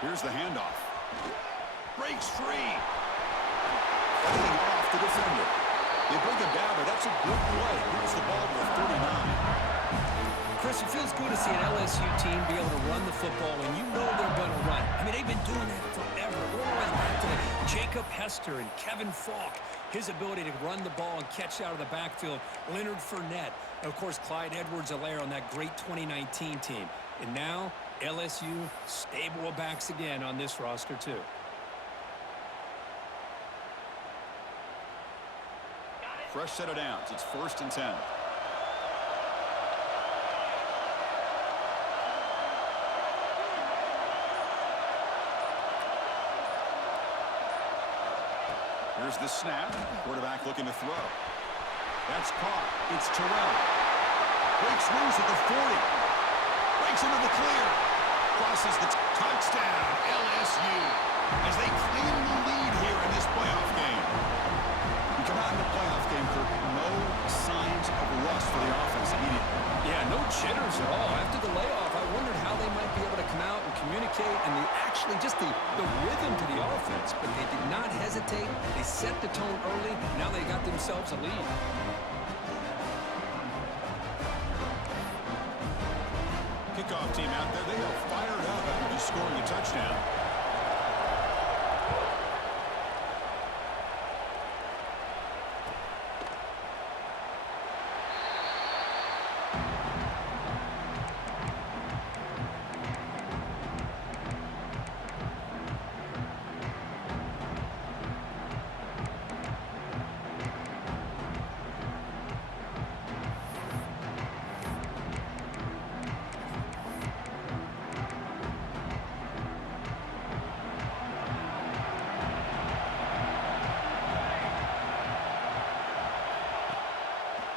Here's the handoff. Breaks free. Fighting off the defender. They bring him down, but that's a good play. Moves the ball to the 39. Chris, it feels good to see an LSU team be able to run the football when you know they're going to run. I mean, they've been doing that forever. All the way back to Jacob Hester and Kevin Falk. His ability to run the ball and catch out of the backfield. Leonard Fournette. And, of course, Clyde Edwards-Helaire on that great 2019 team. And now, LSU stable of backs again on this roster, too. Fresh set of downs. It's 1st and 10. Here's the snap. Quarterback looking to throw. That's caught. It's Terrell. Breaks loose at the 40. Breaks into the clear. Crosses the touchdown. LSU as they claim the lead here in this playoff game. We come out in the playoff game for no signs of rust for the offense immediately. Yeah, no jitters at all. After the layoff, I wondered how they might be able to come out and communicate and just the rhythm to the offense. But they did not hesitate. They set the tone early. Now they got themselves a lead. Kickoff team out there. They are fired up after just scoring a touchdown.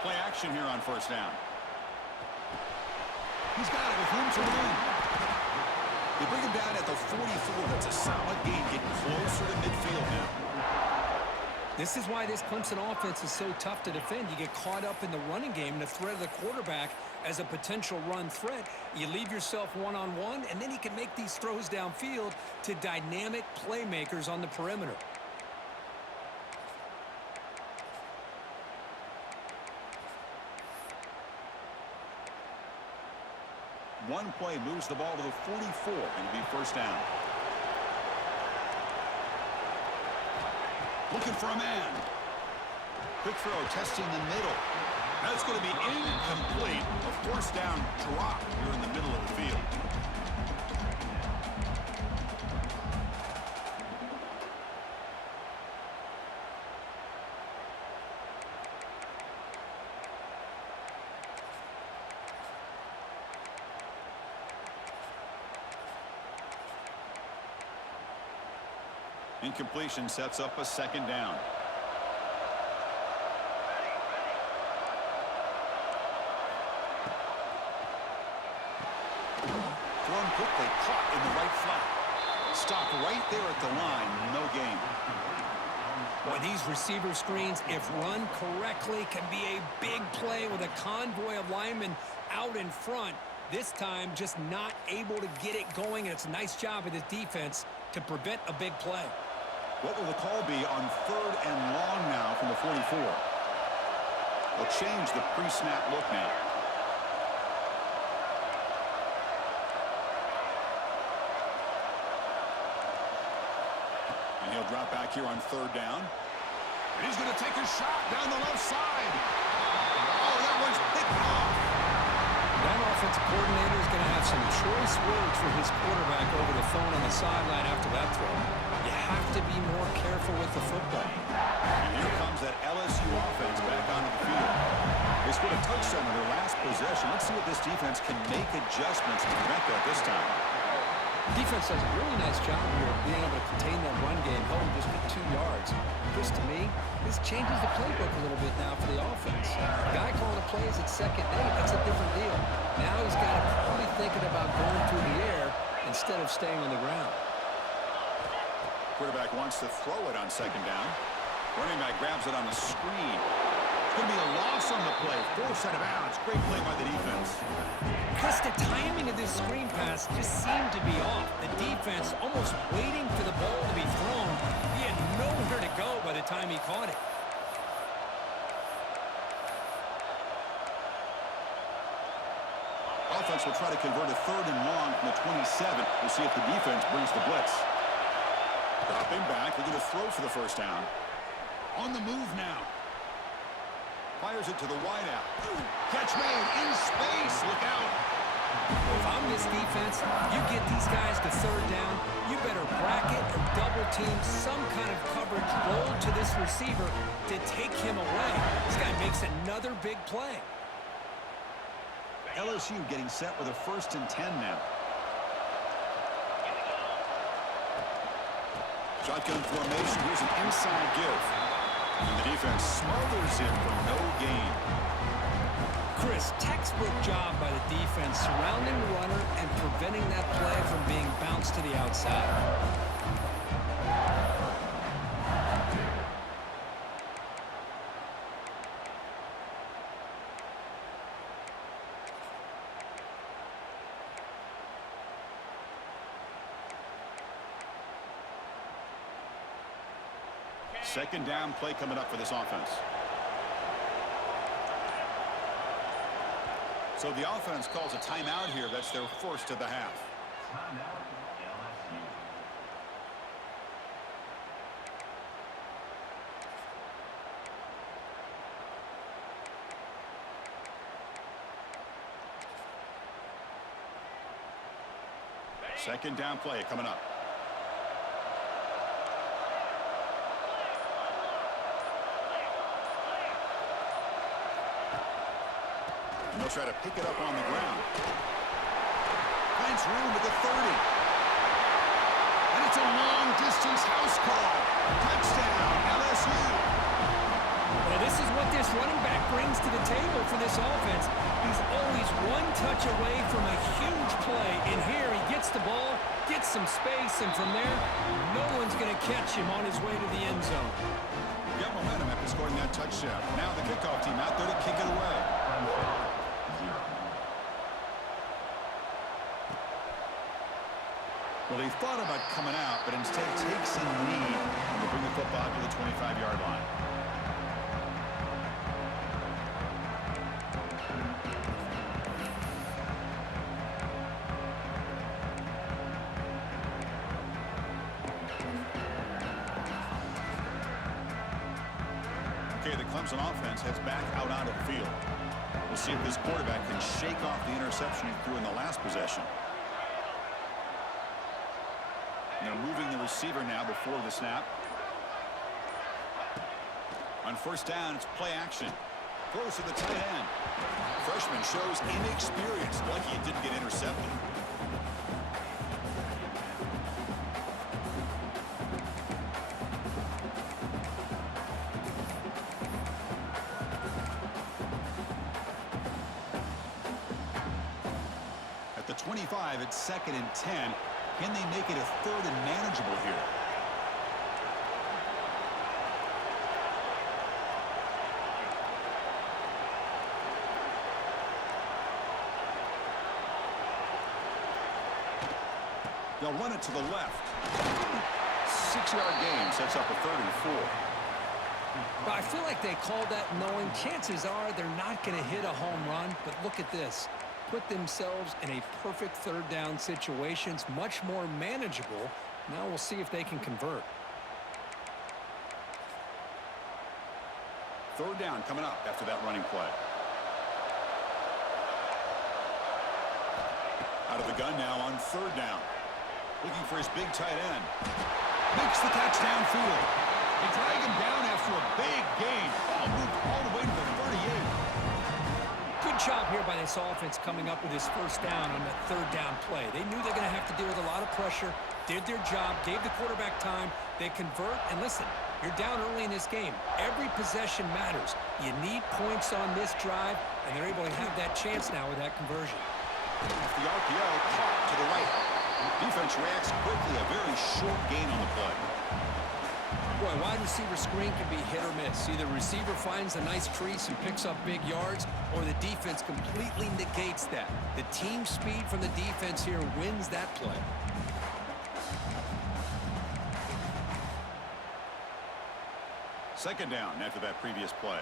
Play action here on 1st down. He's got it with room to run. They bring him down at the 44. That's a solid gain, getting closer to midfield now. This is why this Clemson offense is so tough to defend. You get caught up in the running game and the threat of the quarterback as a potential run threat. You leave yourself one-on-one, and then you can make these throws downfield to dynamic playmakers on the perimeter. One play moves the ball to the 44, and it'll be 1st down. Looking for a man. Quick throw, testing the middle. That's going to be incomplete. A 1st down drop here in the middle of the field. Incompletion sets up a 2nd down. Thrown quickly, caught in the right flat. Stopped right there at the line, no gain. Boy, these receiver screens, if run correctly, can be a big play with a convoy of linemen out in front. This time, just not able to get it going, and it's a nice job of this defense to prevent a big play. What will the call be on 3rd and long now from the 44? They'll change the pre-snap look now. And he'll drop back here on 3rd down. And he's going to take a shot down the left side. Oh, that one's picked off. That offensive coordinator is going to have some choice words for his quarterback over the phone on the sideline after that throw. You have to be more careful with the football. And here comes that LSU offense back onto the field. They scored a touchdown in their last possession. Let's see if this defense can make adjustments to prevent that this time. Defense does a really nice job here of being able to contain that run game, held just for 2 yards. Chris, to me, this changes the playbook a little bit now for the offense. The guy calling the plays at 2nd and 8, that's a different deal. Now he's got to probably thinking about going through the air instead of staying on the ground. Quarterback wants to throw it on 2nd down. Running back grabs it on the screen. Going to be a loss on the play. Forced out of bounds. Great play by the defense. Chris, the timing of this screen pass just seemed to be off. The defense almost waiting for the ball to be thrown. He had nowhere to go by the time he caught it. Offense will try to convert a 3rd and long from the 27. We'll see if the defense brings the blitz. Dropping back, looking to throw for the first down. On the move now. Fires it to the wideout. Catch made in space. Look out. If I'm this defense, you get these guys to 3rd down, you better bracket or double team some kind of coverage roll to this receiver to take him away. This guy makes another big play. LSU getting set with a 1st and 10 now. Shotgun formation. Here's an inside give. And the defense smothers him for no gain. Chris, textbook job by the defense surrounding the runner and preventing that play from being bounced to the outside. Second down play coming up for this offense. So the offense calls a timeout here. That's their first of the half. Second down play coming up. And they'll try to pick it up on the ground. Finds room at the 30. And it's a long-distance house call. Touchdown, LSU. Well, this is what this running back brings to the table for this offense. He's always one touch away from a huge play. And here he gets the ball, gets some space, and from there, no one's going to catch him on his way to the end zone. Got momentum after scoring that touchdown. Now the kickoff team out there to kick it away. Well, he thought about coming out, but instead takes a knee to bring the football to the 25-yard line. Okay, the Clemson offense heads back out onto the field. We'll see if this quarterback can shake off the interception he threw in the last possession. And they're moving the receiver now before the snap. On first down, it's play action. Throws to the tight end. Freshman shows inexperience. Lucky it didn't get intercepted. At the 25, it's 2nd and 10. Can they make it a 3rd and manageable here? They'll run it to the left. 6-yard gain sets up a 3rd and 4. But I feel like they called that knowing chances are they're not going to hit a home run. But look at this. Put themselves in a perfect 3rd down situation. It's much more manageable. Now we'll see if they can convert. 3rd down coming up after that running play. Out of the gun now on 3rd down. Looking for his big tight end. Makes the catch downfield. They drag him down after a big gain. Ball moved all the way to the 38. Good job here by this offense coming up with his first down on that 3rd down play. They knew they're going to have to deal with a lot of pressure, did their job, gave the quarterback time. They convert, and listen, you're down early in this game. Every possession matters. You need points on this drive, and they're able to have that chance now with that conversion. Off the RPO, caught to the right. Defense reacts quickly, a very short gain on the play. Boy, wide receiver screen can be hit or miss. Either receiver finds a nice crease and picks up big yards, or the defense completely negates that. The team speed from the defense here wins that play. Second down after that previous play.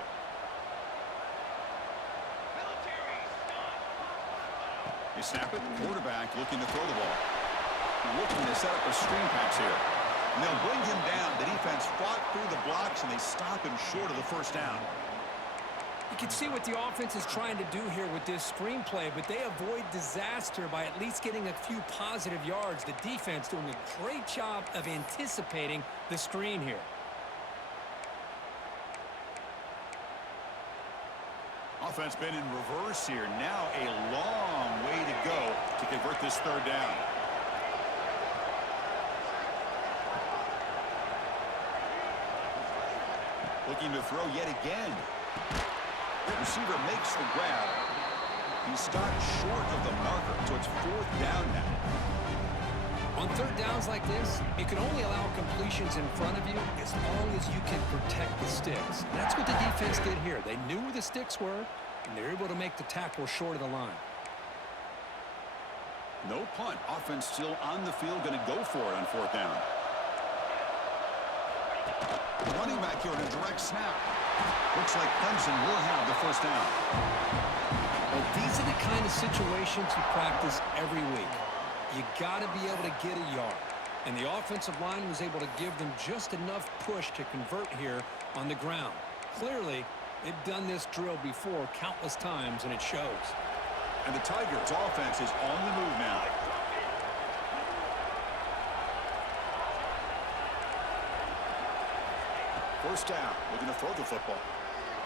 They snap it. Quarterback looking to throw the ball. Looking to set up a screen pass here. And they'll bring him down. The defense fought through the blocks, and they stop him short of the first down. You can see what the offense is trying to do here with this screenplay, but they avoid disaster by at least getting a few positive yards. The defense doing a great job of anticipating the screen here. Offense been in reverse here. Now a long way to go to convert this third down. Looking to throw yet again. The receiver makes the grab. He stopped short of the marker, so it's fourth down now. On third downs like this, you can only allow completions in front of you as long as you can protect the sticks. And that's what the defense did here. They knew where the sticks were, and they were able to make the tackle short of the line. No punt. Offense still on the field, going to go for it on fourth down. The running back here in a direct snap. Looks like Clemson will have the first down. Well, these are the kind of situations you practice every week. You got to be able to get a yard. And the offensive line was able to give them just enough push to convert here on the ground. Clearly, they've done this drill before countless times, and it shows. And the Tigers' offense is on the move now. First down, looking to throw the football.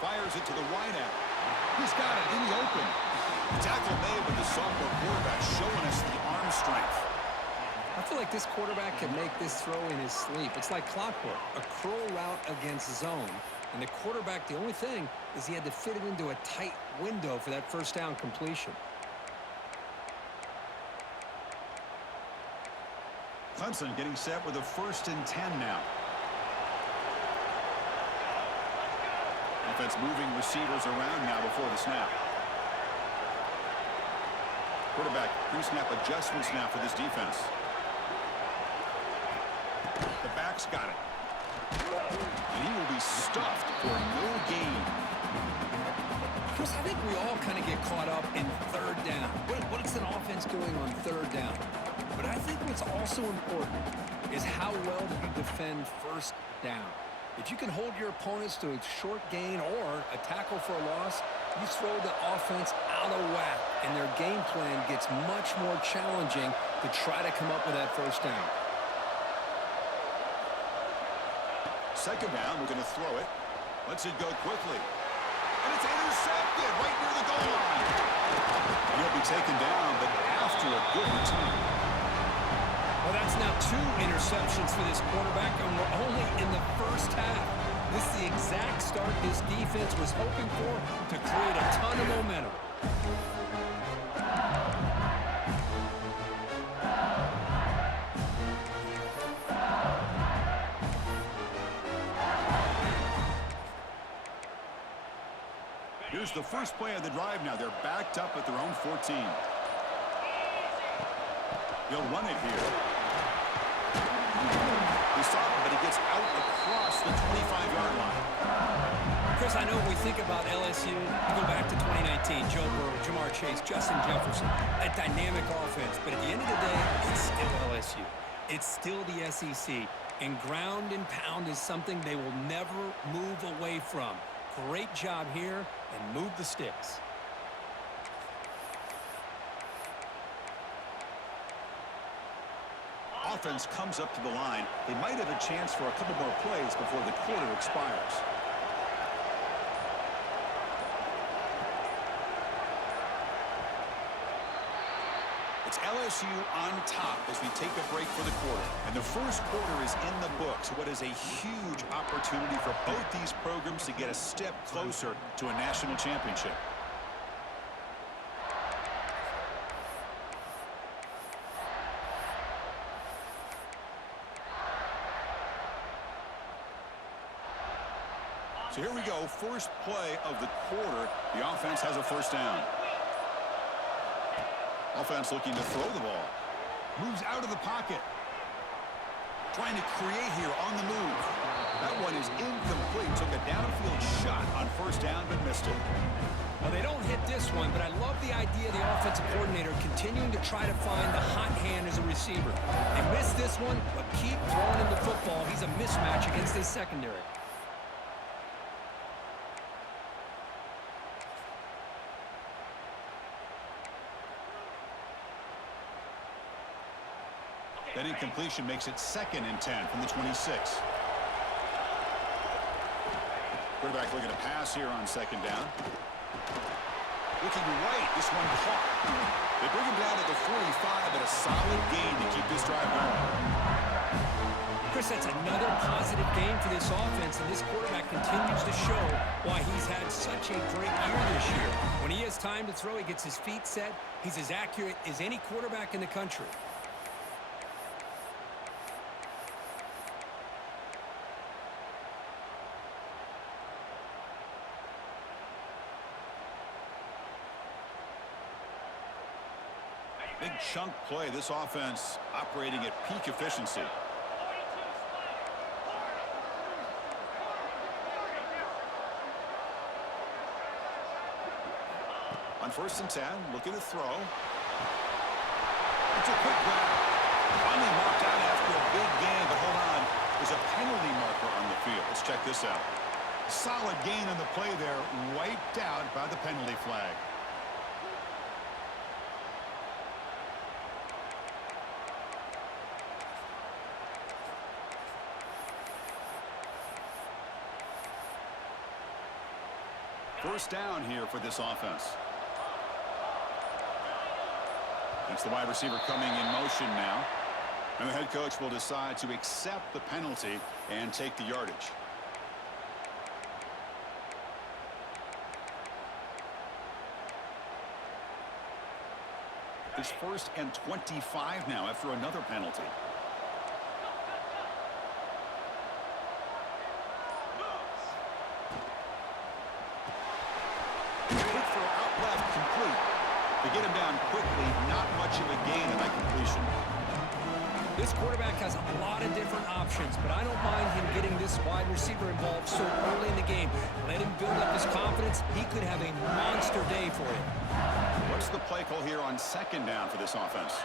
Fires it to the wideout. He's got it in the open. The tackle made with the sophomore quarterback showing us the arm strength. I feel like this quarterback can make this throw in his sleep. It's like clockwork, a curl route against zone. And the quarterback, the only thing is he had to fit it into a tight window for that first down completion. Clemson getting set with a 1st and 10 now. Offense moving receivers around now before the snap. Quarterback pre-snap adjustments now for this defense. The back's got it. And he will be stuffed for no gain. Chris, I think we all kind of get caught up in third down. What is an offense doing on third down? But I think what's also important is how well do you defend first down. If you can hold your opponents to a short gain or a tackle for a loss, you throw the offense out of whack, and their game plan gets much more challenging to try to come up with that first down. Second down, we're going to throw it. Lets it go quickly. And it's intercepted right near the goal line. And he'll be taken down, but after a good return. Well, that's now 2 interceptions for this quarterback, and we're only in the first half. This is the exact start this defense was hoping for to create a ton of momentum. Here's the first play of the drive now. They're backed up at their own 14. He'll run it here. He saw him, but he gets out across the 25-yard line. Chris, I know when we think about LSU, you go back to 2019, Joe Burrow, Jamar Chase, Justin Jefferson, a dynamic offense. But at the end of the day, it's still LSU. It's still the SEC. And ground and pound is something they will never move away from. Great job here, and move the sticks. Offense comes up to the line. They might have a chance for a couple more plays before the quarter expires. It's LSU on top as we take a break for the quarter. And the first quarter is in the books. What is a huge opportunity for both these programs to get a step closer to a national championship. So here we go, first play of the quarter. The offense has a first down. Offense looking to throw the ball. Moves out of the pocket. Trying to create here on the move. That one is incomplete. Took a downfield shot on first down, but missed it. Well, they don't hit this one, but I love the idea of the offensive coordinator continuing to try to find the hot hand as a receiver. They missed this one, but keep throwing him the football. He's a mismatch against his secondary. That incompletion makes it 2nd and 10 from the 26. Quarterback looking to pass here on 2nd down. Looking right, this one caught. They bring him down to the 45, but a solid gain to keep this drive going. Chris, that's another positive game for this offense, and this quarterback continues to show why he's had such a great year this year. When he has time to throw, he gets his feet set. He's as accurate as any quarterback in the country. Big chunk play. This offense operating at peak efficiency. On 1st and 10, looking to throw. It's a quick grab. Finally marked out after a big gain, but hold on. There's a penalty marker on the field. Let's check this out. Solid gain on the play there, wiped out by the penalty flag. First down here for this offense. It's the wide receiver coming in motion now. And the head coach will decide to accept the penalty and take the yardage. It's 1st and 25 now after another penalty. To get him down quickly, not much of a gain in that completion. This quarterback has a lot of different options, but I don't mind him getting this wide receiver involved so early in the game. Let him build up his confidence. He could have a monster day for you. What's the play call here on 2nd down for this offense?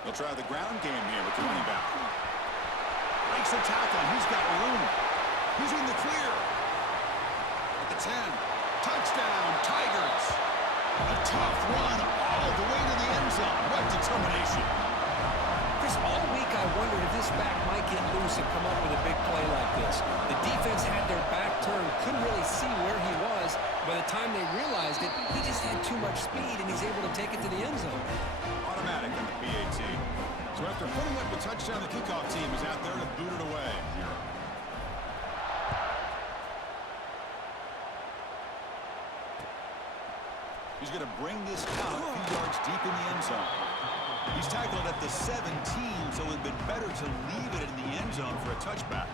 They'll try the ground game here with the running back. Breaks a tackle. He's got room. He's in the clear. At the 10. Touchdown, Tigers. A tough run all the way to the end zone. What determination. Chris, all week I wondered if this back might get loose and come up with a big play like this. The defense had their back turned, couldn't really see where he was. By the time they realized it, he just had too much speed, and he's able to take it to the end zone. Automatic on the PAT. So after putting up the touchdown, the kickoff team is out there to boot it away. He's going to bring this out a few yards deep in the end zone. He's tackled at the 17, so it would have been better to leave it in the end zone for a touchback.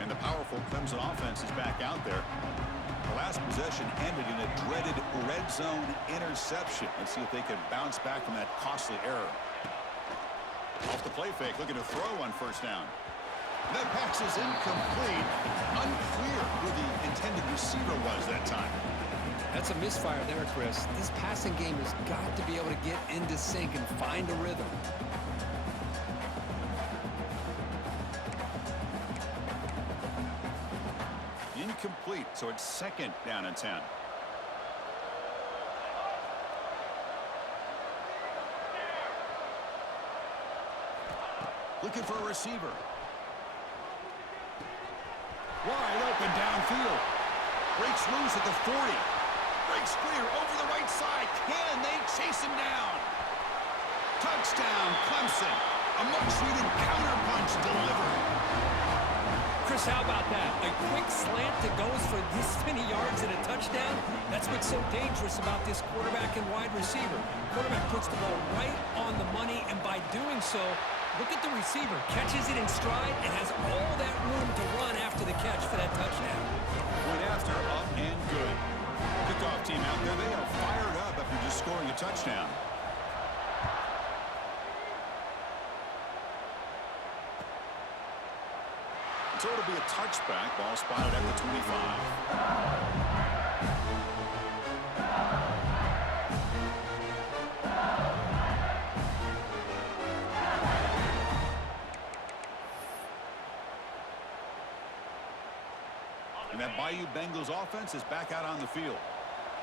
And the powerful Clemson offense is back out there. The last possession ended in a dreaded red zone interception. Let's see if they can bounce back from that costly error. Off the play fake, looking to throw on 1st down. That pass is incomplete. Unclear who the intended receiver was that time. That's a misfire there, Chris. This passing game has got to be able to get into sync and find a rhythm. Incomplete, so it's 2nd down and 10. Looking for a receiver. Wide open downfield. Breaks loose at the 40. Breaks clear over the right side. Can they chase him down? Touchdown, Clemson. A much-needed counterpunch delivered. Chris, how about that? A quick slant that goes for this many yards and a touchdown? That's what's so dangerous about this quarterback and wide receiver. Quarterback puts the ball right on the money, and by doing so, look at the receiver. Catches it in stride and has all that room to run after the catch for that touchdown. Point after, up and good. Kickoff team out there, they are fired up after just scoring a touchdown. So it'll be a touchback. Ball spotted at the 25. And that Bayou Bengals offense is back out on the field.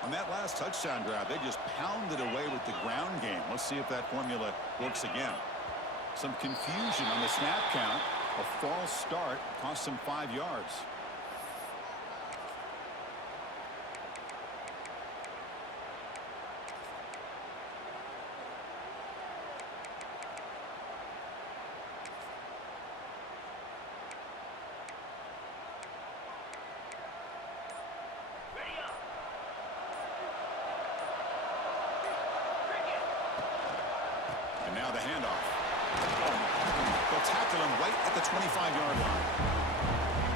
On that last touchdown drive, they just pounded away with the ground game. Let's see if that formula works again. Some confusion on the snap count. A false start cost them 5 yards. And now the handoff. They'll tackle him right at the 25-yard line.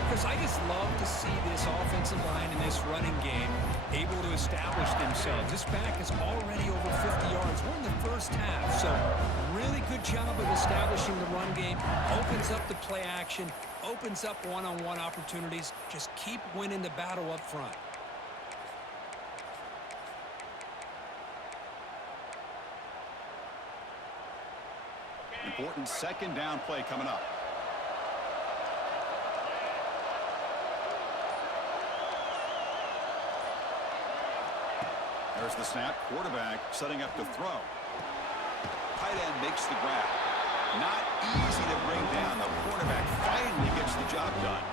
Chris, I just love to see this offensive line in this running game able to establish themselves. This back is already over 50 yards. We're in the first half, so really good job of establishing the run game. Opens up the play action, opens up one-on-one opportunities. Just keep winning the battle up front. Important second down play coming up. There's the snap. Quarterback setting up to throw. Tight end makes the grab. Not easy to bring down. The quarterback finally gets the job done.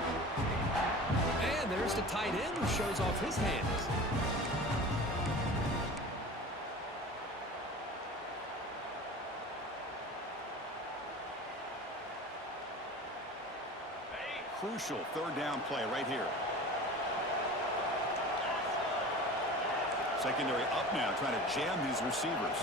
And there's the tight end who shows off his hands. Crucial third down play right here. Secondary up now, trying to jam these receivers.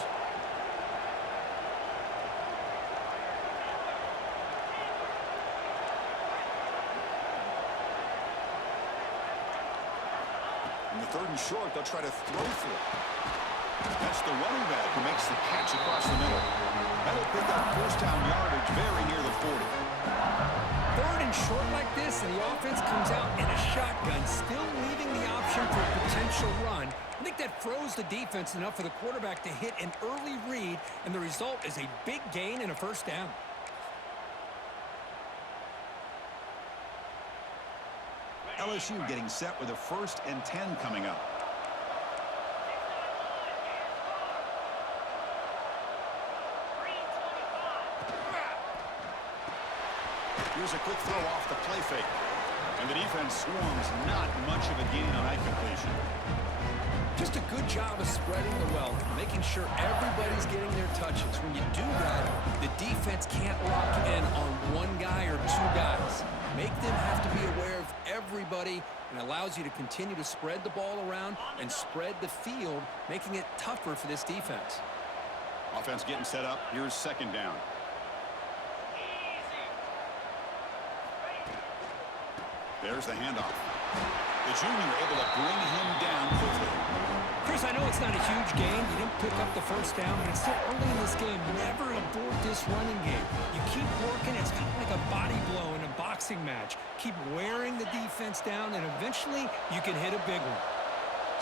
In the third and short, they'll try to throw for it. That's the running back who makes the catch across the middle. That'll pick up first down yardage very near the 40. Third and short like this, and the offense comes out in a shotgun, still leaving the option for a potential run. I think that froze the defense enough for the quarterback to hit an early read, and the result is a big gain and a first down. LSU getting set with a 1st and 10 coming up. Here's a quick throw off the play fake. And the defense swarms, not much of a gain on that completion. Just a good job of spreading the wealth, making sure everybody's getting their touches. When you do that, the defense can't lock in on one guy or two guys. Make them have to be aware of everybody, and allows you to continue to spread the ball around and spread the field, making it tougher for this defense. Offense getting set up. Here's second down. There's the handoff. The junior able to bring him down quickly. Chris, I know it's not a huge gain. You didn't pick up the first down, but it's still early in this game. Never abort this running game. You keep working. It's kind of like a body blow in a boxing match. Keep wearing the defense down, and eventually you can hit a big one.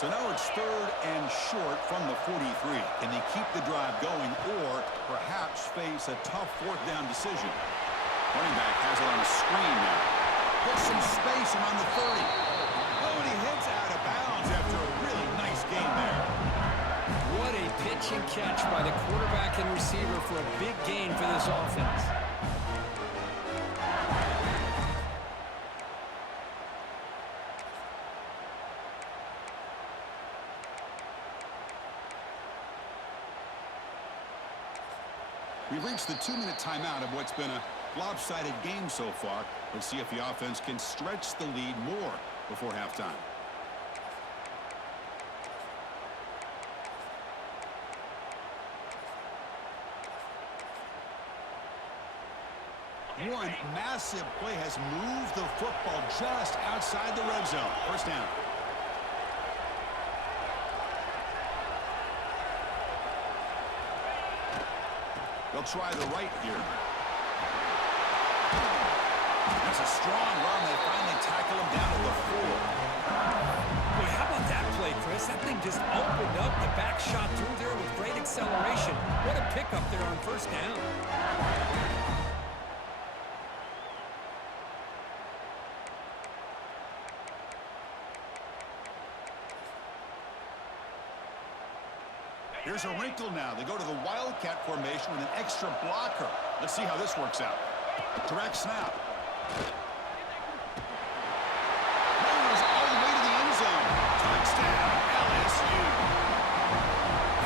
So now it's third and short from the 43. Can they keep the drive going or perhaps face a tough fourth down decision? Running back has it on the screen now. Gets some space around the 30. Oh, and he hits out of bounds after a really nice game there. What a pitch and catch by the quarterback and receiver for a big gain for this offense. We've reached the 2-minute timeout of what's been a lopsided game so far. Let's see if the offense can stretch the lead more before halftime. One massive play has moved the football just outside the red zone. First down. They'll try the right here. That's a strong run. They finally tackle him down at the 4. Boy, how about that play, Chris? That thing just opened up. The back shot through there with great acceleration. What a pickup there on first down. Here's a wrinkle now. They go to the Wildcat formation with an extra blocker. Let's see how this works out. Direct snap. Moves all the way to the end zone. Touchdown, LSU.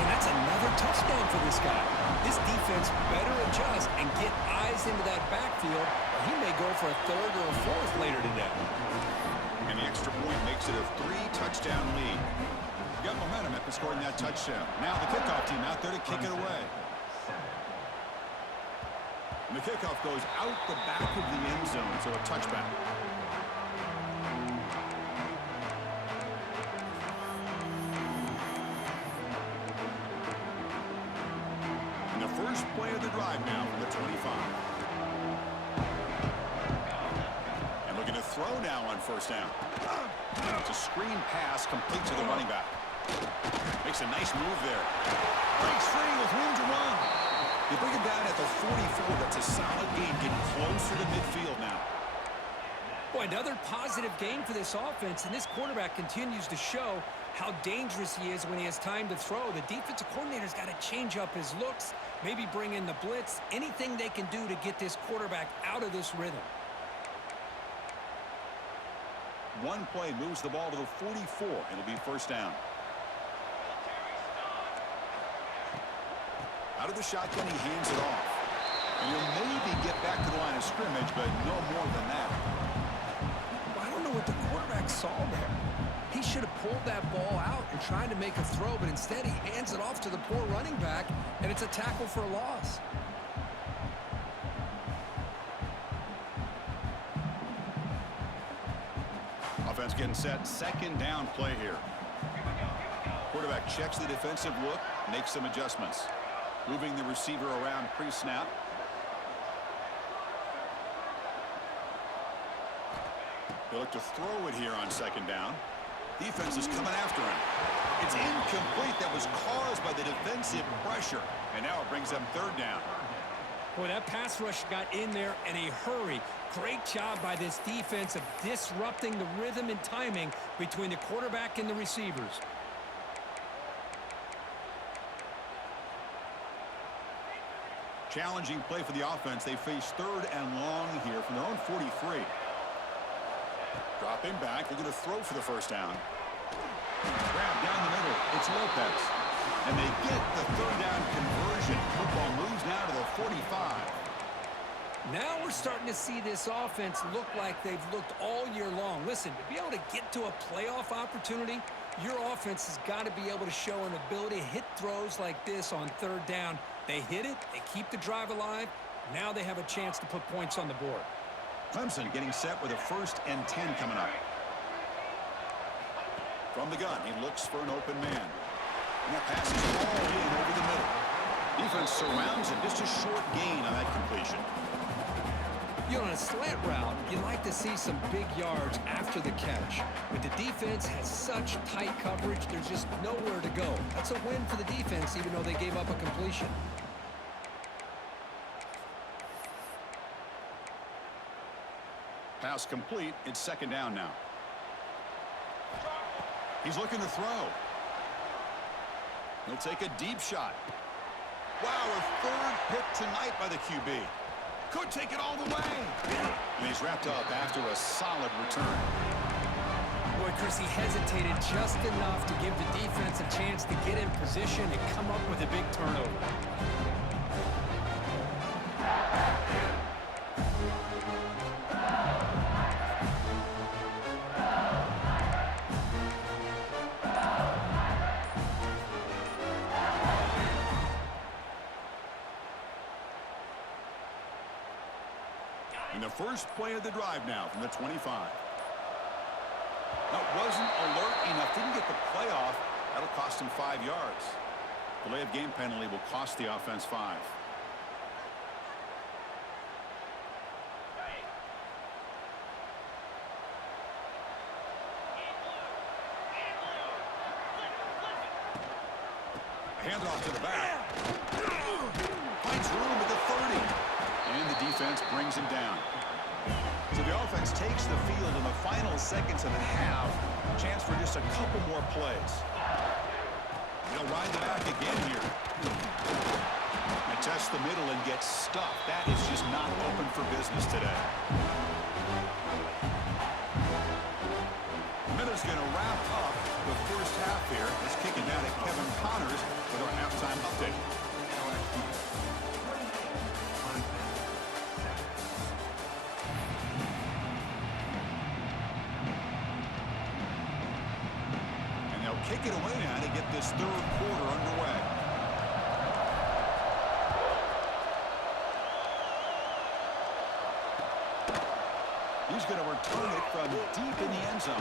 And that's another touchdown for this guy. This defense better adjust and get eyes into that backfield, or he may go for a third or a fourth later today. And the extra point makes it a 3-touchdown lead. Got momentum after scoring that touchdown. Now the kickoff team out there to kick it away. And the kickoff goes out the back of the end zone, so a touchback. And the first play of the drive now from the 25. And looking to throw now on first down. It's a screen pass complete to the running back. Makes a nice move there. Breaks free with room to run. They bring him down at the 44. That's a solid gain, getting closer to midfield now. Boy, another positive game for this offense, and this quarterback continues to show how dangerous he is when he has time to throw. The defensive coordinator's got to change up his looks, maybe bring in the blitz, anything they can do to get this quarterback out of this rhythm. One play moves the ball to the 44. It'll be first down. Out of the shotgun, he hands it off. And he'll maybe get back to the line of scrimmage, but no more than that. Well, I don't know what the quarterback saw there. He should have pulled that ball out and tried to make a throw, but instead he hands it off to the poor running back, and it's a tackle for a loss. Offense getting set. Second down play here. Quarterback checks the defensive look, makes some adjustments. Moving the receiver around pre-snap. They look to throw it here on second down. Defense is coming after him. It's incomplete. That was caused by the defensive pressure. And now it brings them third down. Boy, that pass rush got in there in a hurry. Great job by this defense of disrupting the rhythm and timing between the quarterback and the receivers. Challenging play for the offense. They face third and long here from their own 43. Dropping back. They're going to throw for the first down. Grab down the middle. It's Lopez. And they get the third down conversion. Football moves now to the 45. Now we're starting to see this offense look like they've looked all year long. Listen, to be able to get to a playoff opportunity, your offense has got to be able to show an ability to hit throws like this on third down. They hit it, they keep the drive alive. Now they have a chance to put points on the board. Clemson getting set with a 1st and 10 coming up. From the gun, he looks for an open man. And that pass is all in over the middle. Defense surrounds it. Just a short gain on that completion. You know, on a slant route, you like to see some big yards after the catch. But the defense has such tight coverage, there's just nowhere to go. That's a win for the defense, even though they gave up a completion. Pass complete. It's second down now. He's looking to throw. He'll take a deep shot. Wow, a third pick tonight by the QB. Could take it all the way. And he's wrapped up after a solid return. Boy, Chris, he hesitated just enough to give the defense a chance to get in position and come up with a big turnover. first play of the drive now from the 25. That wasn't alert enough. Didn't get the play off. That'll cost him 5 yards. Delay of game penalty will cost the offense 5. Handoff to the back. Finds room at the 30. And the defense brings him down. So the offense takes the field in the final seconds of the half. Chance for just a couple more plays. They'll ride the back again here. They test the middle and get stuffed. That is just not open for business today. Miller's going to wrap up the first half here. Let's kick it down to Kevin Connors with our halftime update. And they'll kick it away now to get this third quarter underway. He's going to return it from deep in the end zone.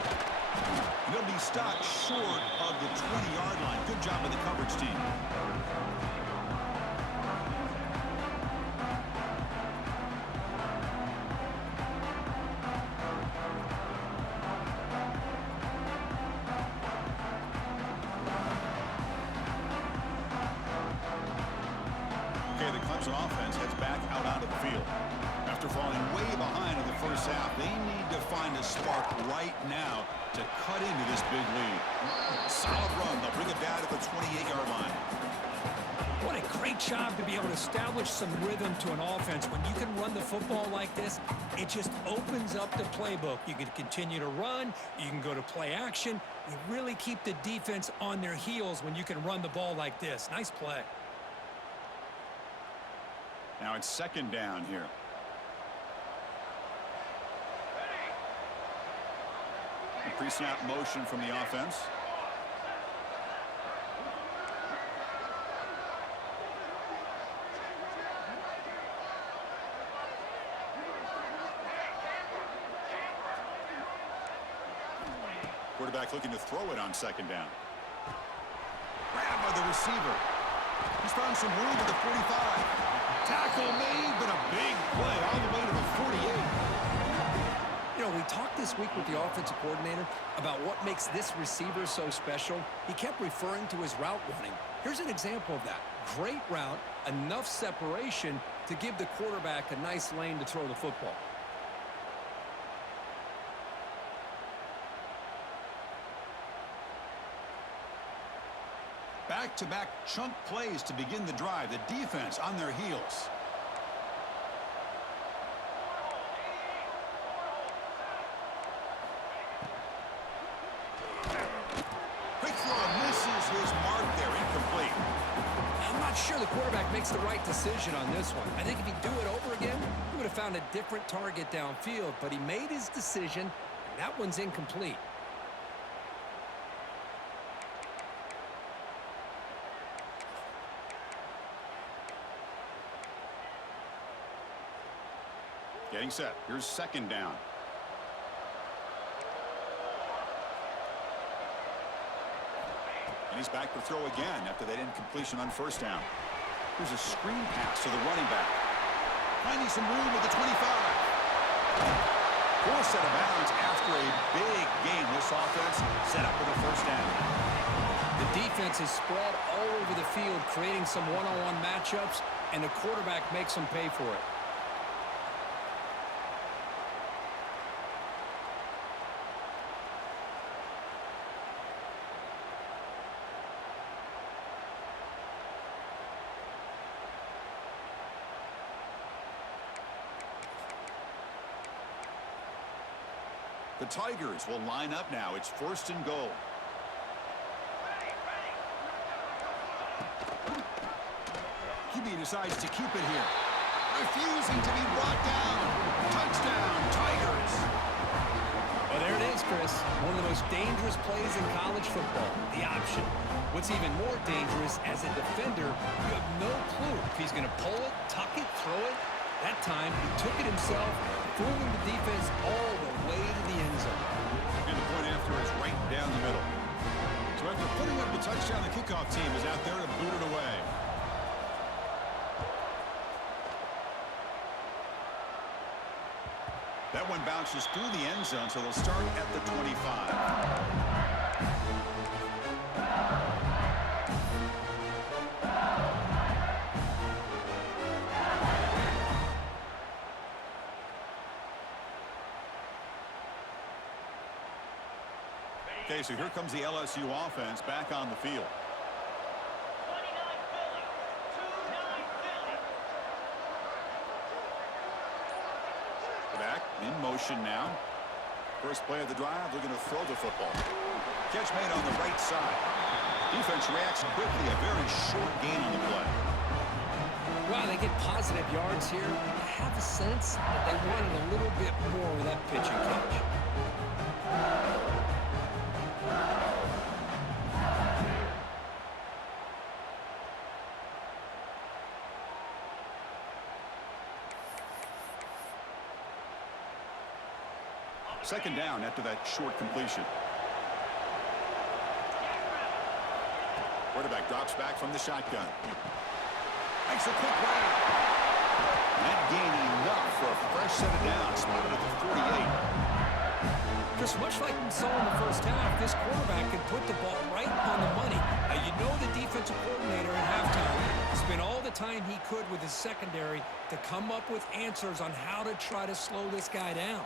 And he'll be stopped short of the 20-yard line. Good job of the coverage team. Okay, the Clemson offense heads back out onto the field. After falling way behind in the first half, they need to find a spark right now to cut into this big lead. Solid run. They'll bring it down to the 28-yard line. What a great job to be able to establish some rhythm to an offense. When you can run the football like this, it just opens up the playbook. You can continue to run. You can go to play action. You really keep the defense on their heels when you can run the ball like this. Nice play. Now it's second down here. Pre-snap motion from the offense. Quarterback looking to throw it on second down. Grabbed by the receiver. He's found some room at the 45. Tackle made, but a big play all the way to the 48. You know, we talked this week with the offensive coordinator about what makes this receiver so special. He kept referring to his route running. Here's an example of that. Great route, enough separation to give the quarterback a nice lane to throw the football. Back-to-back chunk plays to begin the drive. The defense on their heels. His mark there, incomplete. I'm not sure the quarterback makes the right decision on this one. I think if he'd do it over again, he would have found a different target downfield, but he made his decision, and that one's incomplete. Getting set. Here's second down. And he's back to throw again after that incompletion on first down. Here's a screen pass to the running back. Finding some room at the 25. Forced out of bounds after a big game. This offense set up with a first down. The defense is spread all over the field, creating some one-on-one matchups, and the quarterback makes them pay for it. The Tigers will line up now. It's first and goal. QB decides to keep it here. Refusing to be brought down. Touchdown, Tigers. Well, there it is, Chris. One of the most dangerous plays in college football, the option. What's even more dangerous, as a defender, you have no clue if he's going to pull it, tuck it, throw it. That time, he took it himself, fooling the defense all the way to the end zone. And the point after is right down the middle. So after putting up the touchdown, the kickoff team is out there to boot it away. That one bounces through the end zone, so they'll start at the 25. Okay, so here comes the LSU offense back on the field. Back in motion now. First play of the drive, looking to throw the football. Catch made on the right side. Defense reacts quickly, a very short gain on the play. Wow, they get positive yards here. I have a sense that they wanted a little bit more with that pitch and catch. Second down after that short completion. Quarterback drops back from the shotgun. Makes a quick run. That gain enough for a fresh set of downs. Spotted at the 48. Just much like we saw in the first half, this quarterback can put the ball right on the money. Now, you know the defensive coordinator at halftime spent all the time he could with his secondary to come up with answers on how to try to slow this guy down.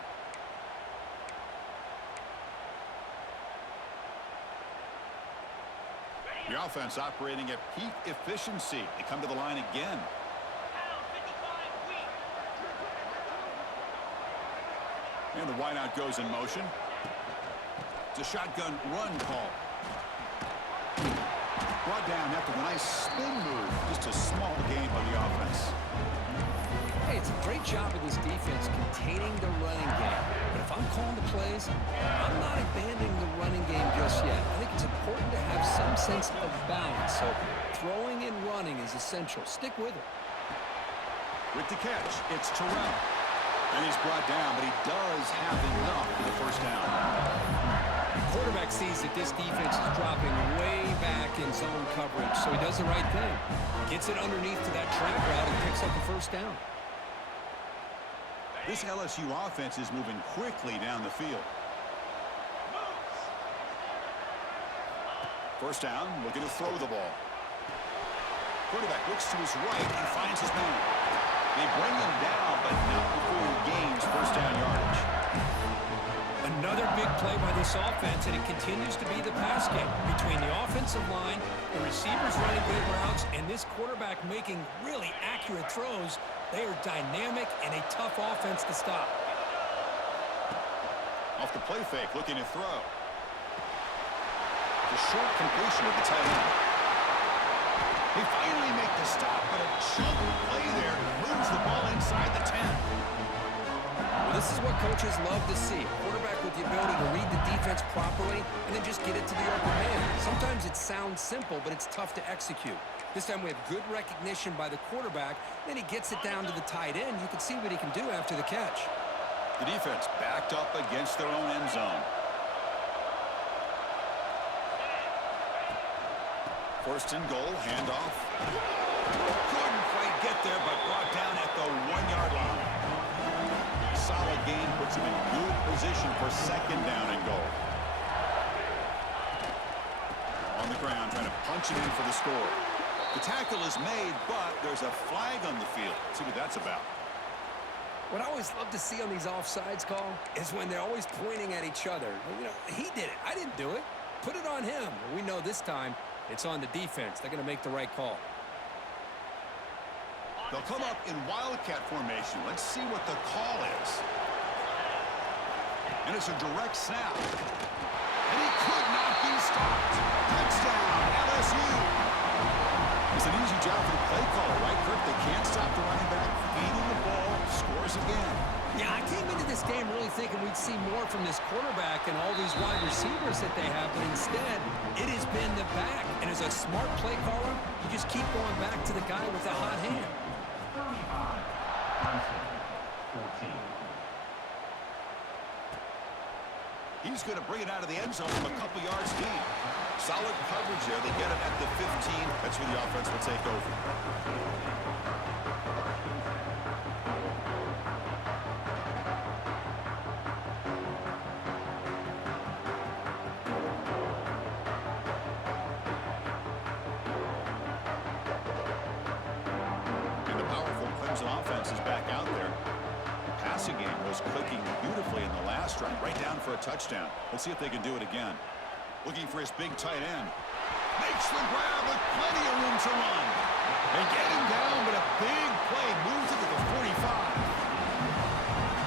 The offense operating at peak efficiency. They come to the line again. And the wideout goes in motion. It's a shotgun run call. Brought down after the nice spin move. Just a small gain by the offense. Hey, it's a great job of this defense containing the running game. But if I'm calling the plays, I'm not abandoning the running game just yet. I think it's important to have some sense of balance. So throwing and running is essential. Stick with it. With the catch, it's Terrell. And he's brought down, but he does have enough for the first down. Quarterback sees that this defense is dropping way back in zone coverage, so he does the right thing. Gets it underneath to that track route and picks up the first down. This LSU offense is moving quickly down the field. First down, looking to throw the ball. Quarterback looks to his right and finds his man. They bring him down, but not before he gains first down yardage. Another big play by this offense, and it continues to be the pass game between the offensive line, the receivers running good routes, and this quarterback making really accurate throws. They are dynamic and a tough offense to stop. Off the play fake, looking to throw. The short completion of the tight end. They finally make the stop, but a chunk play there moves the ball inside the 10. Well, this is what coaches love to see. A quarterback with the ability to read the defense properly and then just get it to the open man. Sometimes it sounds simple, but it's tough to execute. This time we have good recognition by the quarterback. Then he gets it down to the tight end. You can see what he can do after the catch. The defense backed up against their own end zone. First and goal, handoff. Couldn't quite get there, but brought down at the 1-yard line. Solid gain puts him in good position for second down and goal. On the ground, trying to punch it in for the score. The tackle is made, but there's a flag on the field. Let's see what that's about. What I always love to see on these offsides call is when they're always pointing at each other. You know, he did it. I didn't do it. Put it on him. We know this time it's on the defense. They're going to make the right call. They'll come up in wildcat formation. Let's see what the call is. And it's a direct snap. And he could not be stopped. Touchdown, LSU. It's an easy job for the play caller, right, Kirk? They can't stop the running back. Feeding the ball, scores again. Yeah, I came into this game really thinking we'd see more from this quarterback and all these wide receivers that they have, but instead, it has been the back. And as a smart play caller, you just keep going back to the guy with the hot hand. He's going to bring it out of the end zone from a couple yards deep. Solid coverage there. They get it at the 15. That's where the offense will take over. And the powerful Clemson offense is back out there. Passing game was clicking beautifully in the last drive, right down for a touchdown. Let's see if they can do it again. Looking for his big tight end. Makes the grab with plenty of room to run. They get him down, but a big play moves it to the 45.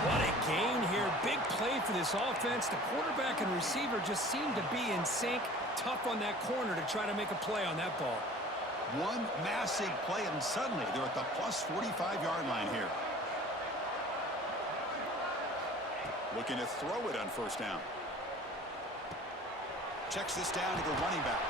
What a gain here. Big play for this offense. The quarterback and receiver just seem to be in sync. Tough on that corner to try to make a play on that ball. One massive play, and suddenly they're at the plus 45-yard line here. Looking to throw it on first down. Checks this down to the running back.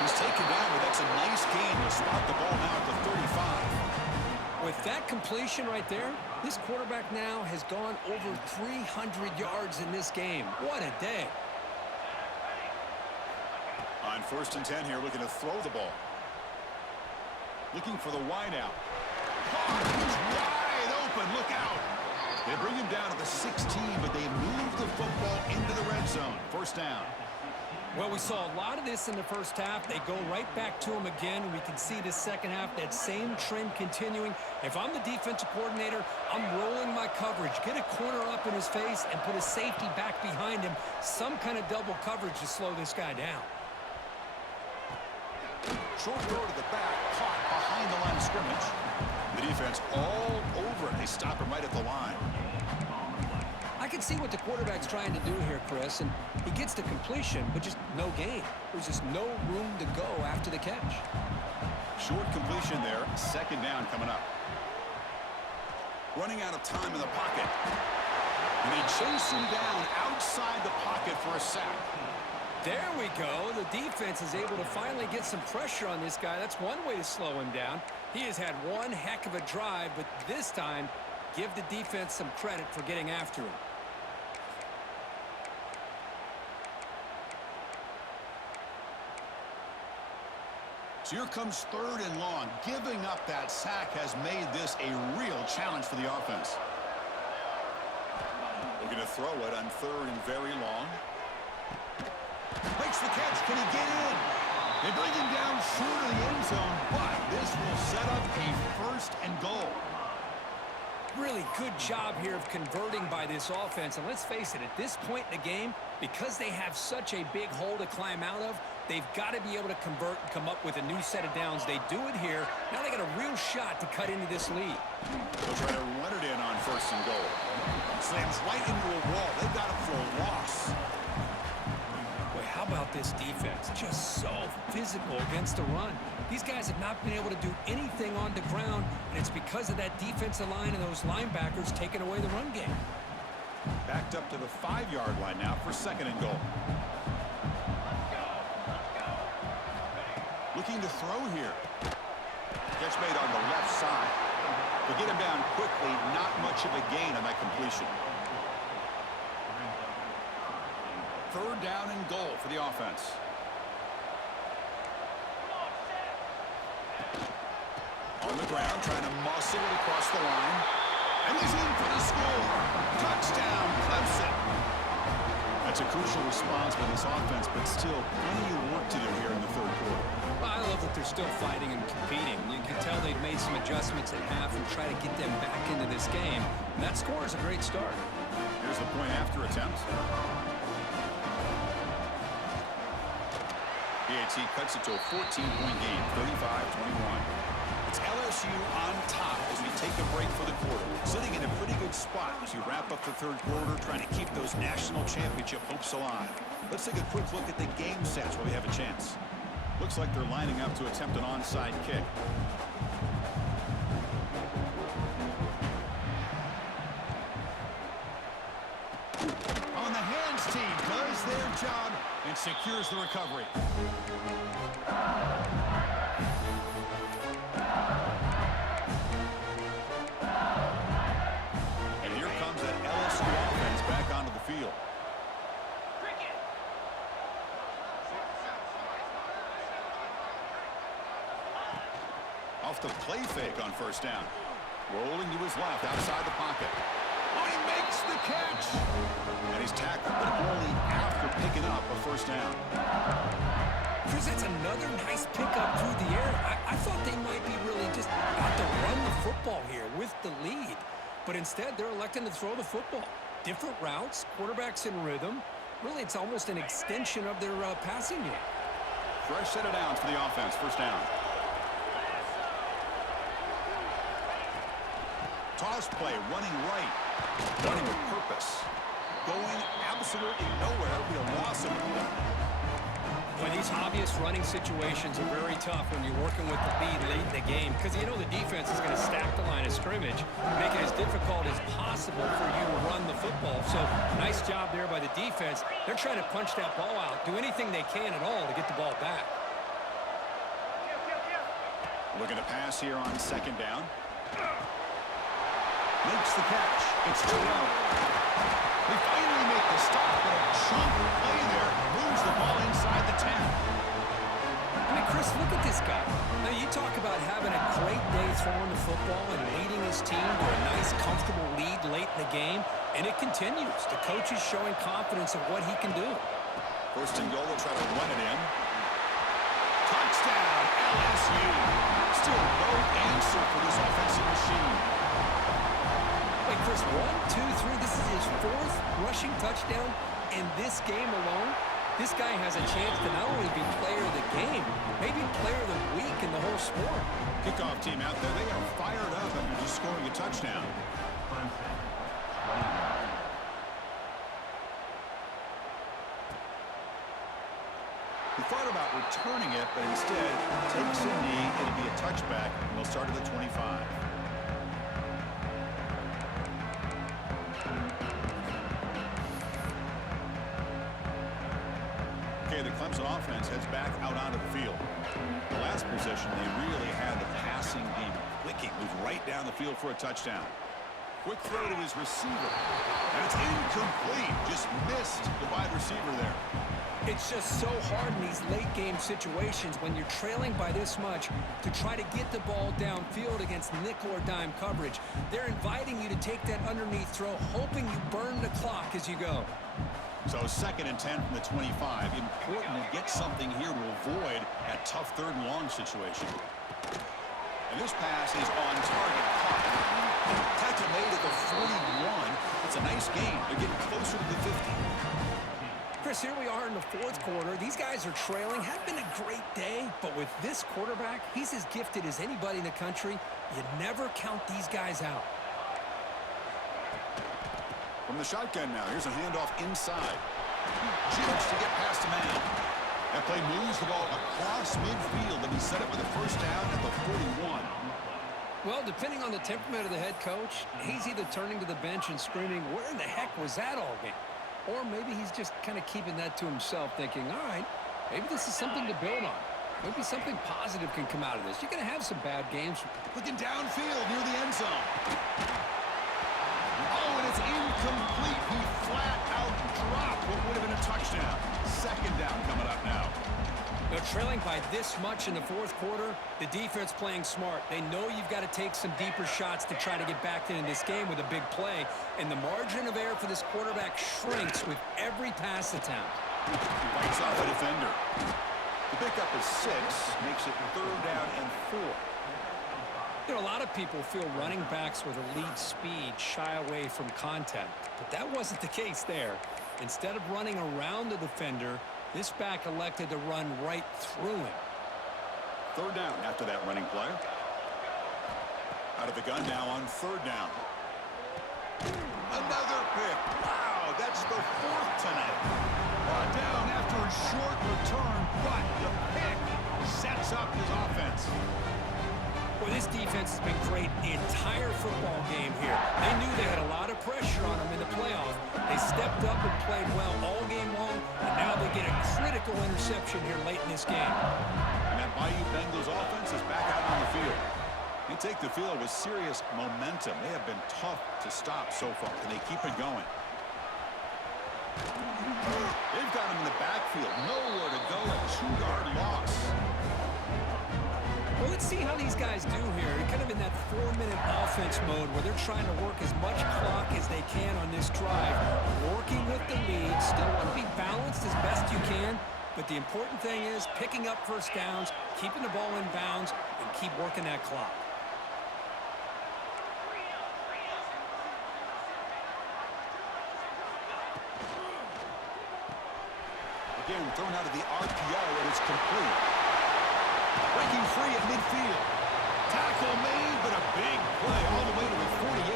He's taken down, but that's a nice gain. He'll spot the ball now at the 35. With that completion right there, this quarterback now has gone over 300 yards in this game. What a day. On 1st and 10 here, looking to throw the ball. Looking for the wide out. He's wide open. Look out. They bring him down to the 16, but they move the football into the red zone. First down. Well, we saw a lot of this in the first half. They go right back to him again. We can see the second half, that same trend continuing. If I'm the defensive coordinator, I'm rolling my coverage. Get a corner up in his face and put a safety back behind him. Some kind of double coverage to slow this guy down. Short throw to the back, caught behind the line of scrimmage. The defense all over it. They stop him right at the line. I can see what the quarterback's trying to do here, Chris, and he gets the completion, but just no gain. There's just no room to go after the catch. Short completion there. Second down coming up. Running out of time in the pocket. And they chase him down outside the pocket for a sack. There we go. The defense is able to finally get some pressure on this guy. That's one way to slow him down. He has had one heck of a drive, but this time, give the defense some credit for getting after him. So here comes 3rd and long. Giving up that sack has made this a real challenge for the offense. Looking to throw it on 3rd and very long. Makes the catch. Can he get in? They bring him down short of the end zone, but this will set up a 1st and goal. Really good job here of converting by this offense. And let's face it, at this point in the game, because they have such a big hole to climb out of, they've got to be able to convert and come up with a new set of downs. They do it here. Now they got a real shot to cut into this lead. They'll try to run it in on 1st and goal. Slams right into a wall. They've got him for a loss. Boy, how about this defense? Just so physical against the run. These guys have not been able to do anything on the ground, and it's because of that defensive line and those linebackers taking away the run game. Backed up to the 5-yard line now for 2nd and goal. Looking to throw here. Catch made on the left side. They get him down quickly. Not much of a gain on that completion. 3rd down and goal for the offense. On the ground, trying to muscle it across the line. And he's in for the score. Touchdown, Clemson. That's a crucial response by this offense, but still plenty of work to do here in the 3rd quarter. Well, I love that they're still fighting and competing. You can tell they've made some adjustments at half and try to get them back into this game. And that score is a great start. Here's the point after attempt. PAT cuts it to a 14-point game, 35-21. It's LSU on top as we take a break for the quarter. Sitting in a pretty good spot as we wrap up the 3rd quarter, trying to keep those national championship hopes alive. Let's take a quick look at the game stats while we have a chance. Looks like they're lining up to attempt an onside kick. On the hands team does their job and secures the recovery. Off the play fake on first down. Rolling to his left outside the pocket. Oh, he makes the catch. And he's tackled, but only after picking up a first down. Chris, that's another nice pickup through the air. I thought they might be really just out to run the football here with the lead. But instead, they're electing to throw the football. Different routes, quarterbacks in rhythm. Really, it's almost an extension of their passing game. Fresh set of downs for the offense. First down. Toss play, running right. Running with purpose. Going absolutely nowhere. It'll be a loss of the play. Boy, these obvious running situations are very tough when you're working with the lead late in the game because you know the defense is going to stack the line of scrimmage, make it as difficult as possible for you to run the football. So, nice job there by the defense. They're trying to punch that ball out, do anything they can at all to get the ball back. Looking to pass here on second down. Makes the catch. It's Terrell. They finally make the stop, but a chunk play there moves the ball inside the 10. I mean, Chris, look at this guy. Now, you talk about having a great day throwing the football and leading his team to a nice, comfortable lead late in the game, and it continues. The coach is showing confidence in what he can do. First and goal, they'll try to run it in. Touchdown, LSU. Still no answer for this offensive machine. Wait, Chris, 1, 2, 3. This is his 4th rushing touchdown in this game alone. This guy has a chance to not only be player of the game, maybe player of the week in the whole sport. Kickoff team out there, they are fired up after just scoring a touchdown. He thought about returning it, but instead takes a knee. It'll be a touchback, and they'll start at the 25. Okay, the Clemson offense heads back out onto the field. The last possession, they really had the passing game clicking. Moved right down the field for a touchdown. Quick throw to his receiver. And it's incomplete. Just missed the wide receiver there. It's just so hard in these late game situations when you're trailing by this much to try to get the ball downfield against nickel or dime coverage. They're inviting you to take that underneath throw, hoping you burn the clock as you go. So 2nd and 10 from the 25. Important to get something here to avoid that tough 3rd and long situation. And this pass is on target. Tackle made at the 41. It's a nice game. They're getting closer to the 50. Chris, here we are in the 4th quarter. These guys are trailing. Had been a great day, but with this quarterback, he's as gifted as anybody in the country. You never count these guys out. From the shotgun now, here's a handoff inside. Jigs to get past a man. That play moves the ball across midfield, and he set it with a first down at the 41. Well, depending on the temperament of the head coach, he's either turning to the bench and screaming, where in the heck was that all game? Or maybe he's just kind of keeping that to himself, thinking, all right, maybe this is something to build on. Maybe something positive can come out of this. You're going to have some bad games. Looking downfield near the end zone. Oh, and it's incomplete. He flat out dropped what would have been a touchdown. 2nd down coming up now. They're trailing by this much in the 4th quarter. The defense playing smart. They know you've got to take some deeper shots to try to get back into this game with a big play. And the margin of error for this quarterback shrinks with every pass attempt. He bites off a defender. The pickup is 6, makes it 3rd down and 4. You know, a lot of people feel running backs with elite speed shy away from contact. But that wasn't the case there. Instead of running around the defender, this back elected to run right through him. 3rd down after that running play. Out of the gun now on 3rd down. Another pick. Wow, that's the 4th tonight. Brought down after a short return, but the pick sets up his offense. Well, this defense has been great the entire football game here. They knew they had a lot of pressure on them in the playoff. They stepped up and played well all game long, and now they get a critical interception here late in this game. And that Bayou Bengals offense is back out on the field. They take the field with serious momentum. They have been tough to stop so far. Can they keep it going? They've got him in the backfield. Nowhere to go. A 2-yard loss. Well, let's see how these guys do here. They're kind of in that 4-minute offense mode where they're trying to work as much clock as they can on this drive, working with the lead. Still want to be balanced as best you can, but the important thing is picking up first downs, keeping the ball in bounds, and keep working that clock. Again, thrown out of the RPO, and it's complete. Breaking free at midfield. Tackle made, but a big play all the way to the 48.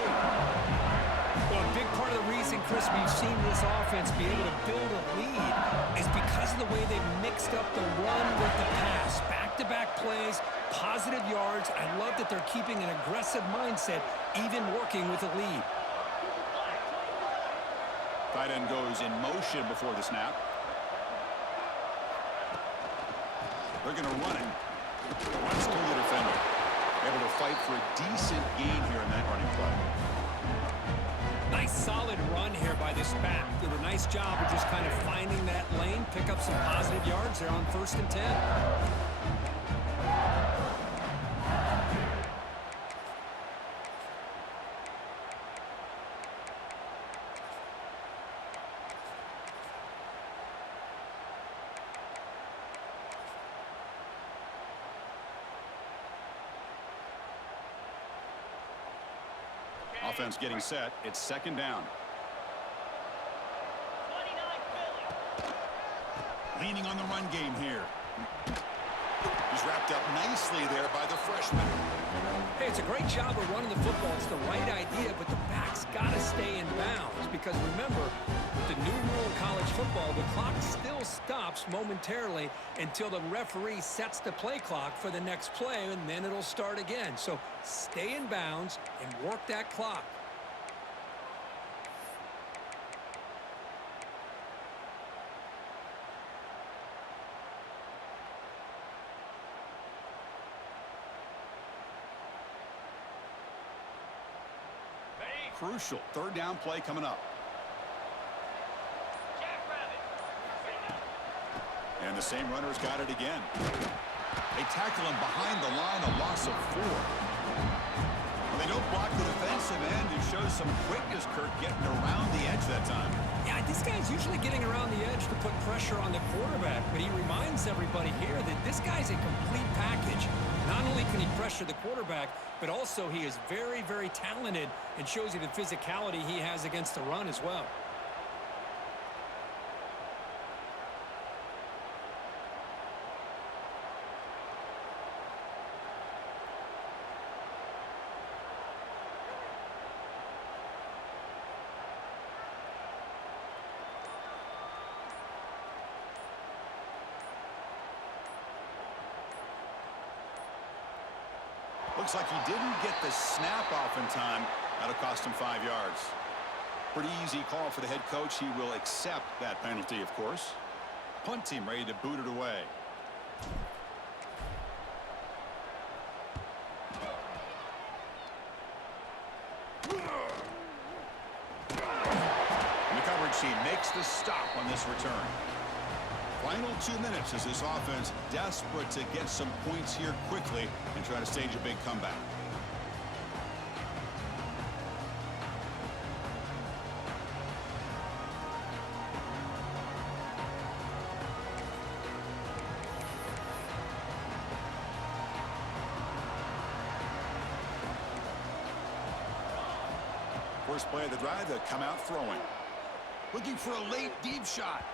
Well, a big part of the reason, Chris, we've seen this offense be able to build a lead is because of the way they've mixed up the run with the pass. Back-to-back plays, positive yards. I love that they're keeping an aggressive mindset, even working with a lead. Tight end goes in motion before the snap. They're going to run it. Runs through the defender. Able to fight for a decent gain here in that running play. Nice solid run here by this back. Did a nice job of just kind of finding that lane, pick up some positive yards. They're on 1st and 10. Offense getting set. It's 2nd down. Leaning on the run game here. He's wrapped up nicely there by the freshman. Hey, it's a great job of running the football. It's the right idea, but the back's got to stay in bounds because remember, with the new rule in college football, the clock still stops momentarily until the referee sets the play clock for the next play, and then it'll start again. So stay in bounds and work that clock. Crucial 3rd down play coming up. And the same runner's got it again. They tackle him behind the line, a loss of 4. Well, they don't block the defensive end. It shows some quickness, Kirk, getting around the edge that time. Yeah, this guy's usually getting around the edge to put pressure on the quarterback, but he reminds everybody here that this guy's a complete package. Not only can he pressure the quarterback, but also he is very, very talented and shows you the physicality he has against the run as well. Looks like he didn't get the snap off in time. That'll cost him 5 yards. Pretty easy call for the head coach. He will accept that penalty, of course. Punt team ready to boot it away. And the coverage team makes the stop on this return. Final 2 minutes as this offense desperate to get some points here quickly and try to stage a big comeback. First play of the drive, they'll come out throwing. Looking for a late deep shot.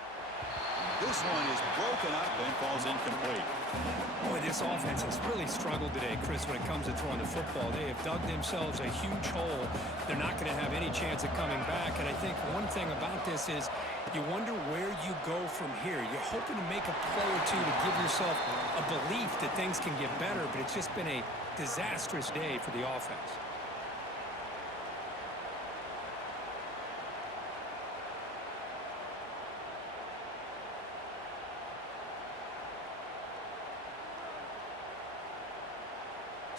This one is broken up and falls incomplete. Boy, this offense has really struggled today, Chris, when it comes to throwing the football. They have dug themselves a huge hole. They're not going to have any chance of coming back. And I think one thing about this is you wonder where you go from here. You're hoping to make a play or two to give yourself a belief that things can get better, but it's just been a disastrous day for the offense.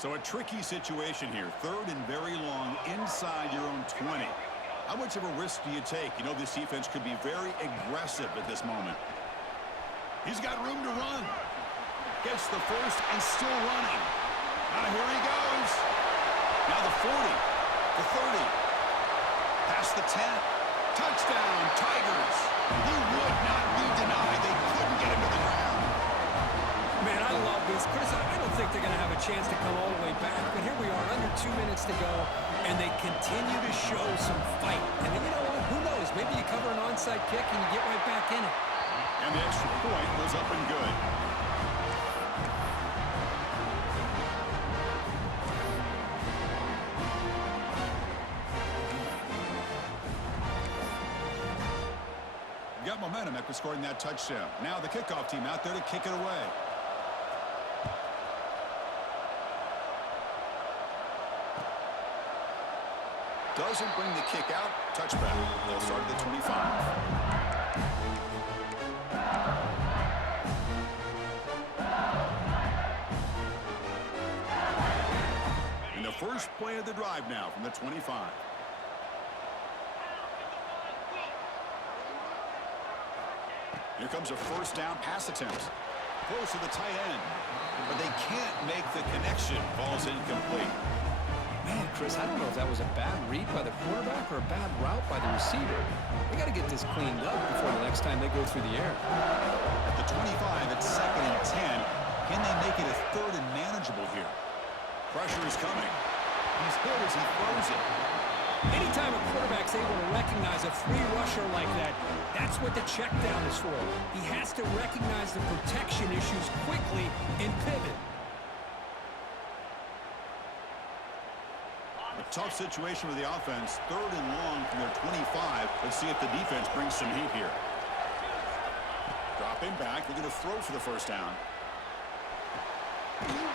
So a tricky situation here. 3rd and very long inside your own 20. How much of a risk do you take? You know this defense could be very aggressive at this moment. He's got room to run. Gets the first and still running. Here he goes. Now the 40, the 30, past the 10. Touchdown, Tigers. He would not be denied. They couldn't get him to the ground. Man, I love this. Chris, I don't think they're going to have a chance to come all the way back, but here we are, under 2 minutes to go, and they continue to show some fight. And then, you know what? Who knows? Maybe you cover an onside kick and you get right back in it. And the extra point was up and good. Got momentum after scoring that touchdown. Now the kickoff team out there to kick it away. Doesn't bring the kick out. Touchback. They'll start at the 25. And the first play of the drive now from the 25. Here comes a first down pass attempt. Close to the tight end. But they can't make the connection. Ball's incomplete. Man, Chris, I don't know if that was a bad read by the quarterback or a bad route by the receiver. They got to get this cleaned up before the next time they go through the air. At the 25, it's 2nd and 10. Can they make it a 3rd and manageable here? Pressure is coming. He's hit as he throws it. Anytime a quarterback's able to recognize a free rusher like that, that's what the check down is for. He has to recognize the protection issues quickly and pivot. A tough situation for the offense. 3rd and long from their 25. Let's see if the defense brings some heat here. Dropping back. They're going to throw for the first down.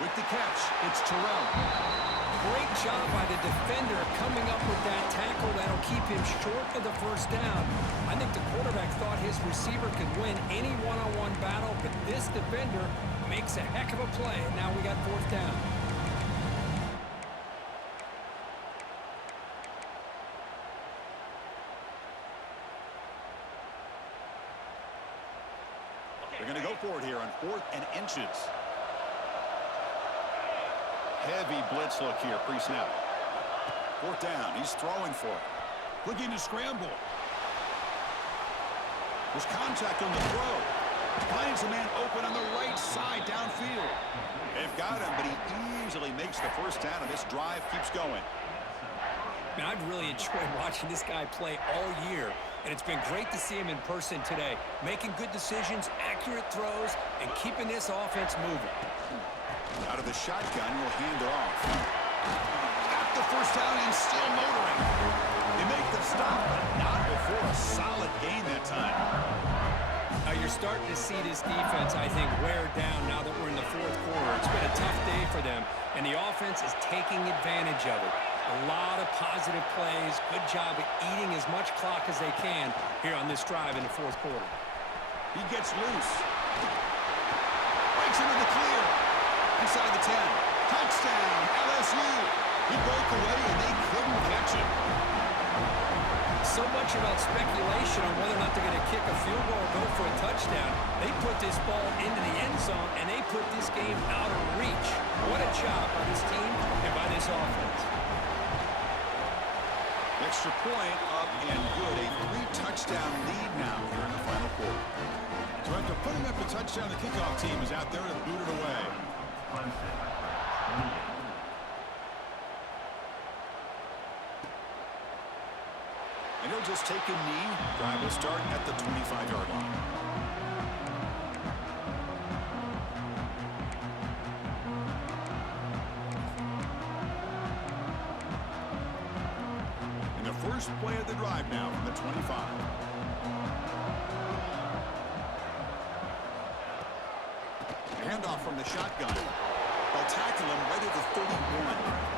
With the catch, it's Terrell. Great job by the defender coming up with that tackle that'll keep him short of the first down. I think the quarterback thought his receiver could win any one-on-one battle, but this defender makes a heck of a play. Now we got 4th down. They're going to go for it here on 4th and inches. Heavy blitz look here, pre-snap. 4th down, he's throwing for it. Looking to scramble. There's contact on the throw. Finds a man open on the right side downfield. They've got him, but he easily makes the first down, and this drive keeps going. Man, I've really enjoyed watching this guy play all year, and it's been great to see him in person today, making good decisions, accurate throws, and keeping this offense moving. Out of the shotgun, will hand it off. Got the first down and still motoring. They make the stop, but not before a solid gain that time. You're starting to see this defense, I think, wear down now that we're in the 4th quarter. It's been a tough day for them, and the offense is taking advantage of it. A lot of positive plays. Good job of eating as much clock as they can here on this drive in the 4th quarter. He gets loose. Breaks into the clear. Inside the 10. Touchdown, LSU. He broke away, and they couldn't catch him. So much about speculation on whether or not they're going to kick a field goal or go for a touchdown. They put this ball into the end zone, and they put this game out of reach. What a job by this team and by this offense. Extra point up and good. A 3-touchdown lead now here in the final quarter. So after putting up the touchdown, the kickoff team is out there to boot it away. And he'll just take a knee. Drive will start at the 25-yard line. And the first play of the drive now from the 25. Handoff from the shotgun. They'll tackle him right at the 31.